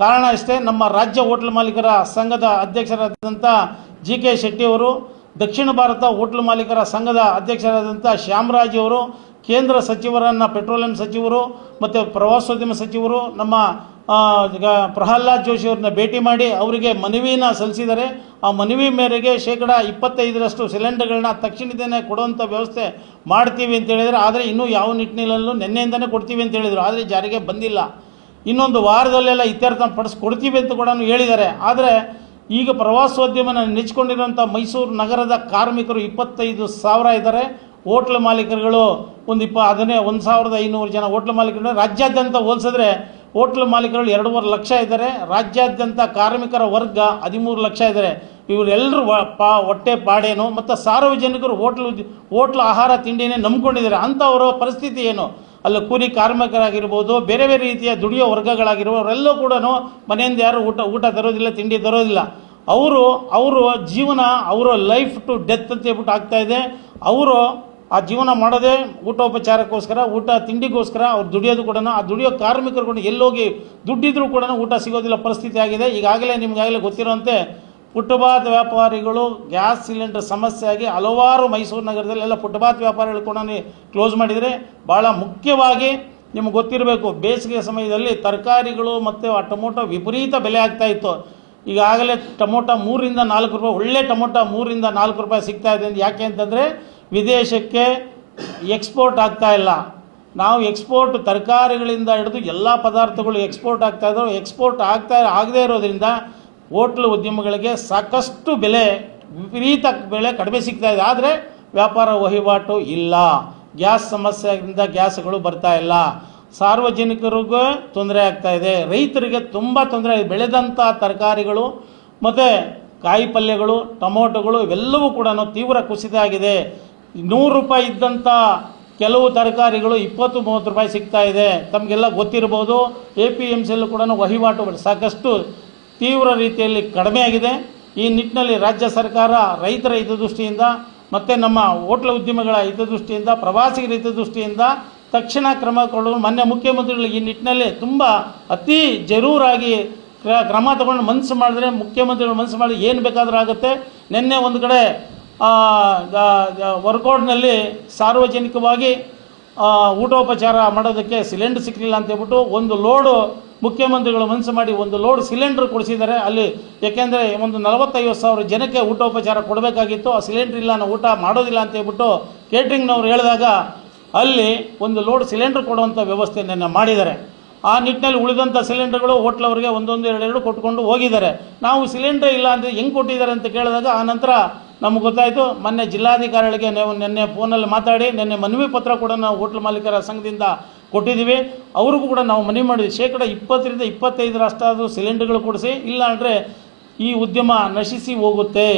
ಕಾರಣ ಅಷ್ಟೇ, ನಮ್ಮ ರಾಜ್ಯ ಹೋಟ್ಲ್ ಮಾಲೀಕರ ಸಂಘದ ಅಧ್ಯಕ್ಷರಾದಂಥ GK ಶೆಟ್ಟಿಯವರು, ದಕ್ಷಿಣ ಭಾರತ ಹೋಟ್ಲ್ ಮಾಲೀಕರ ಸಂಘದ ಅಧ್ಯಕ್ಷರಾದಂಥ ಶ್ಯಾಮರಾಜ್ ಅವರು, ಕೇಂದ್ರ ಸಚಿವರನ್ನು ಪೆಟ್ರೋಲಿಯಂ ಸಚಿವರು ಮತ್ತು ಪ್ರವಾಸೋದ್ಯಮ ಸಚಿವರು ನಮ್ಮ ಪ್ರಹ್ಲಾದ್ ಜೋಶಿ ಅವ್ರನ್ನ ಭೇಟಿ ಮಾಡಿ ಅವರಿಗೆ ಮನವಿನ ಸಲ್ಲಿಸಿದ್ದಾರೆ. ಆ ಮನವಿ ಮೇರೆಗೆ 25% ಸಿಲಿಂಡರ್ಗಳನ್ನ ತಕ್ಷಣದಲ್ಲೇ ಕೊಡುವಂಥ ವ್ಯವಸ್ಥೆ ಮಾಡ್ತೀವಿ ಅಂತ ಹೇಳಿದರೆ, ಆದರೆ ಇನ್ನೂ ಯಾವ ನಿಟ್ಟಿನಲ್ಲೂ ನಿನ್ನೆಯಿಂದನೇ ಕೊಡ್ತೀವಿ ಅಂತ ಹೇಳಿದರು, ಆದರೆ ಜಾರಿಗೆ ಬಂದಿಲ್ಲ. ಇನ್ನೊಂದು ವಾರದಲ್ಲೆಲ್ಲ ಇತ್ಯರ್ಥ ಪಡಿಸ್ಕೊಡ್ತೀವಿ ಅಂತ ಕೂಡ ಹೇಳಿದ್ದಾರೆ. ಆದರೆ ಈಗ ಪ್ರವಾಸೋದ್ಯಮನ ನೆಚ್ಚಿಕೊಂಡಿರುವಂಥ ಮೈಸೂರು ನಗರದ ಕಾರ್ಮಿಕರು 25,000 ಇದ್ದಾರೆ. ಹೋಟ್ಲ್ ಮಾಲೀಕರುಗಳು ಒಂದು 1,500 ಜನ ಹೋಟ್ಲ್ ಮಾಲೀಕರು. ರಾಜ್ಯಾದ್ಯಂತ ಹೋಲಿಸಿದ್ರೆ ಹೋಟ್ಲ್ ಮಾಲೀಕರುಗಳು 2.5 ಲಕ್ಷ ಇದ್ದಾರೆ. ರಾಜ್ಯಾದ್ಯಂತ ಕಾರ್ಮಿಕರ ವರ್ಗ 13 ಲಕ್ಷ ಇದ್ದಾರೆ. ಇವರೆಲ್ಲರೂ ಹೊಟ್ಟೆ ಪಾಡೇನು ಮತ್ತು ಸಾರ್ವಜನಿಕರು ಹೋಟ್ಲ್ ಆಹಾರ ತಿಂಡಿನೇ ನಂಬ್ಕೊಂಡಿದ್ದಾರೆ. ಅಂಥವರ ಪರಿಸ್ಥಿತಿ ಏನು? ಅಲ್ಲಿ ಕೂಲಿ ಕಾರ್ಮಿಕರಾಗಿರ್ಬೋದು, ಬೇರೆ ಬೇರೆ ರೀತಿಯ ದುಡಿಯೋ ವರ್ಗಗಳಾಗಿರ್ಬೋದು, ಅವರೆಲ್ಲೂ ಕೂಡ ಮನೆಯಿಂದ ಯಾರು ಊಟ ತರೋದಿಲ್ಲ, ತಿಂಡಿ ತರೋದಿಲ್ಲ. ಅವರು ಜೀವನ, ಅವರ ಲೈಫ್ ಟು ಡೆತ್ ಅಂತ ಹೇಳ್ಬಿಟ್ಟು ಆಗ್ತಾಯಿದೆ. ಅವರು ಆ ಜೀವನ ಮಾಡೋದೇ ಊಟೋಪಚಾರಕ್ಕೋಸ್ಕರ, ತಿಂಡಿಗೋಸ್ಕರ ಅವ್ರು ದುಡಿಯೋದು ಕೂಡ. ಆ ದುಡಿಯೋ ಕಾರ್ಮಿಕರು ಕೂಡ ಎಲ್ಲೋಗಿ ದುಡ್ಡಿದ್ರೂ ಕೂಡ ಊಟ ಸಿಗೋದಿಲ್ಲ ಪರಿಸ್ಥಿತಿ ಆಗಿದೆ. ಈಗಾಗಲೇ ನಿಮಗಾಗಲೇ ಗೊತ್ತಿರೋಂತೆ ಫುಟ್ಪಾತ್ ವ್ಯಾಪಾರಿಗಳು ಗ್ಯಾಸ್ ಸಿಲಿಂಡರ್ ಸಮಸ್ಯೆ ಆಗಿ ಹಲವಾರು ಮೈಸೂರು ನಗರದಲ್ಲಿ ಎಲ್ಲ ಫುಟ್ಪಾತ್ ವ್ಯಾಪಾರಿಗಳು ಕೂಡ ಕ್ಲೋಸ್ ಮಾಡಿದರೆ. ಭಾಳ ಮುಖ್ಯವಾಗಿ ನಿಮ್ಗೆ ಗೊತ್ತಿರಬೇಕು, ಬೇಸಿಗೆ ಸಮಯದಲ್ಲಿ ತರಕಾರಿಗಳು ಮತ್ತು ಆ ಟೊಮೊಟೊ ವಿಪರೀತ ಬೆಲೆ ಆಗ್ತಾಯಿತ್ತು. ಈಗಾಗಲೇ ಟೊಮೊಟೊ 3 ರಿಂದ 4 ರೂಪಾಯಿ, ಒಳ್ಳೆ ಟೊಮೊಟೊ 3 ರಿಂದ 4 ರೂಪಾಯಿ ಸಿಗ್ತಾ ಇದೆ. ಯಾಕೆ ಅಂತಂದರೆ ವಿದೇಶಕ್ಕೆ ಎಕ್ಸ್ಪೋರ್ಟ್ ಆಗ್ತಾ ಇಲ್ಲ. ನಾವು ಎಕ್ಸ್ಪೋರ್ಟ್ ತರಕಾರಿಗಳಿಂದ ಹಿಡಿದು ಎಲ್ಲ ಪದಾರ್ಥಗಳು ಎಕ್ಸ್ಪೋರ್ಟ್ ಆಗ್ತಾಯಿದ್ರು. ಎಕ್ಸ್ಪೋರ್ಟ್ ಆಗದೇ ಇರೋದ್ರಿಂದ ಹೋಟ್ಲ್ ಉದ್ಯಮಗಳಿಗೆ ಸಾಕಷ್ಟು ವಿಪರೀತ ಬೆಲೆ ಕಡಿಮೆ ಸಿಗ್ತಾ ಇದೆ. ಆದರೆ ವ್ಯಾಪಾರ ವಹಿವಾಟು ಇಲ್ಲ. ಗ್ಯಾಸ್ ಸಮಸ್ಯೆಯಿಂದ ಗ್ಯಾಸ್ಗಳು ಬರ್ತಾ ಇಲ್ಲ. ಸಾರ್ವಜನಿಕರಿಗೂ ತೊಂದರೆ ಆಗ್ತಾ ಇದೆ. ರೈತರಿಗೆ ತುಂಬ ತೊಂದರೆ ಇದೆ. ಬೆಳೆದಂಥ ತರಕಾರಿಗಳು ಮತ್ತು ಕಾಯಿ ಪಲ್ಯಗಳು, ಟೊಮೊಟೊಗಳು ಇವೆಲ್ಲವೂ ಕೂಡ ತೀವ್ರ ಕುಸಿತ ಆಗಿದೆ. 100 ರೂಪಾಯಿ ಇದ್ದಂಥ ಕೆಲವು ತರಕಾರಿಗಳು 20-30 ರೂಪಾಯಿ ಸಿಗ್ತಾ ಇದೆ. ತಮಗೆಲ್ಲ ಗೊತ್ತಿರ್ಬೋದು. APMCಯಲ್ಲೂ ಕೂಡ ವಹಿವಾಟು ಸಾಕಷ್ಟು ತೀವ್ರ ರೀತಿಯಲ್ಲಿ ಕಡಿಮೆ ಆಗಿದೆ. ಈ ನಿಟ್ಟಿನಲ್ಲಿ ರಾಜ್ಯ ಸರ್ಕಾರ ರೈತರ ಹಿತದೃಷ್ಟಿಯಿಂದ ಮತ್ತು ನಮ್ಮ ಹೋಟ್ಲ ಉದ್ಯಮಿಗಳ ಹಿತದೃಷ್ಟಿಯಿಂದ, ಪ್ರವಾಸಿಗರ ಹಿತದೃಷ್ಟಿಯಿಂದ ತಕ್ಷಣ ಕ್ರಮ ಕೊಳ್ಳಲು ಮಾನ್ಯ ಮುಖ್ಯಮಂತ್ರಿಗಳು ಈ ನಿಟ್ಟಿನಲ್ಲಿ ತುಂಬ ಅತಿ ಜರೂರಾಗಿ ಕ್ರಮ ತಗೊಂಡು ಮನಸ್ಸು ಮಾಡಿದ್ರೆ, ಮುಖ್ಯಮಂತ್ರಿಗಳು ಮನಸ್ಸು ಮಾಡಿ ಏನು ಬೇಕಾದರೂ ಆಗುತ್ತೆ. ನಿನ್ನೆ ಒಂದು ಕಡೆ ವರ್ಕೌಟ್ನಲ್ಲಿ ಸಾರ್ವಜನಿಕವಾಗಿ ಊಟೋಪಚಾರ ಮಾಡೋದಕ್ಕೆ ಸಿಲಿಂಡರ್ ಸಿಕ್ಕಲಿಲ್ಲ ಅಂತ ಹೇಳ್ಬಿಟ್ಟು ಒಂದು ಲೋಡು ಮುಖ್ಯಮಂತ್ರಿಗಳು ಮನಸ್ಸು ಮಾಡಿ ಒಂದು ಲೋಡ್ ಸಿಲಿಂಡರ್ ಕೊಡಿಸಿದ್ದಾರೆ ಅಲ್ಲಿ. ಯಾಕೆಂದರೆ ಒಂದು 45,000 ಜನಕ್ಕೆ ಊಟೋಪಚಾರ ಕೊಡಬೇಕಾಗಿತ್ತು. ಆ ಸಿಲಿಂಡರ್ ಇಲ್ಲ, ನಾವು ಊಟ ಮಾಡೋದಿಲ್ಲ ಅಂತ ಹೇಳ್ಬಿಟ್ಟು ಕೇಟ್ರಿಂಗ್ನವ್ರು ಹೇಳಿದಾಗ ಅಲ್ಲಿ ಒಂದು ಲೋಡ್ ಸಿಲಿಂಡರ್ ಕೊಡುವಂಥ ವ್ಯವಸ್ಥೆಯನ್ನು ಮಾಡಿದ್ದಾರೆ. ಆ ನಿಟ್ಟಿನಲ್ಲಿ ಉಳಿದಂಥ ಸಿಲಿಂಡರ್ಗಳು ಹೋಟ್ಲವರಿಗೆ 1-2 ಕೊಟ್ಕೊಂಡು ಹೋಗಿದ್ದಾರೆ. ನಾವು ಸಿಲಿಂಡರ್ ಇಲ್ಲ ಅಂದರೆ ಹೆಂಗೆ ಕೊಟ್ಟಿದ್ದಾರೆ ಅಂತ ಕೇಳಿದಾಗ ಆ ನಂತರ ನಮಗೆ ಗೊತ್ತಾಯಿತು. ಮೊನ್ನೆ ಜಿಲ್ಲಾಧಿಕಾರಿಗಳಿಗೆ ನಿನ್ನೆ ಫೋನಲ್ಲಿ ಮಾತಾಡಿ ನಿನ್ನೆ ಮನವಿ ಪತ್ರ ಕೂಡ ನಾವು ಹೋಟ್ಲ್ ಮಾಲೀಕರ ಸಂಘದಿಂದ ಕೊಟ್ಟಿದ್ದೀವಿ. ಅವ್ರಿಗೂ ಕೂಡ ನಾವು ಮನವಿ ಮಾಡಿದ್ವಿ, 20 ರಿಂದ 25% ಸಿಲಿಂಡರ್ಗಳು ಕೊಡಿಸಿ, ಇಲ್ಲ ಅಂದರೆ ಈ ಉದ್ಯಮ ನಶಿಸಿ ಹೋಗುತ್ತೆ.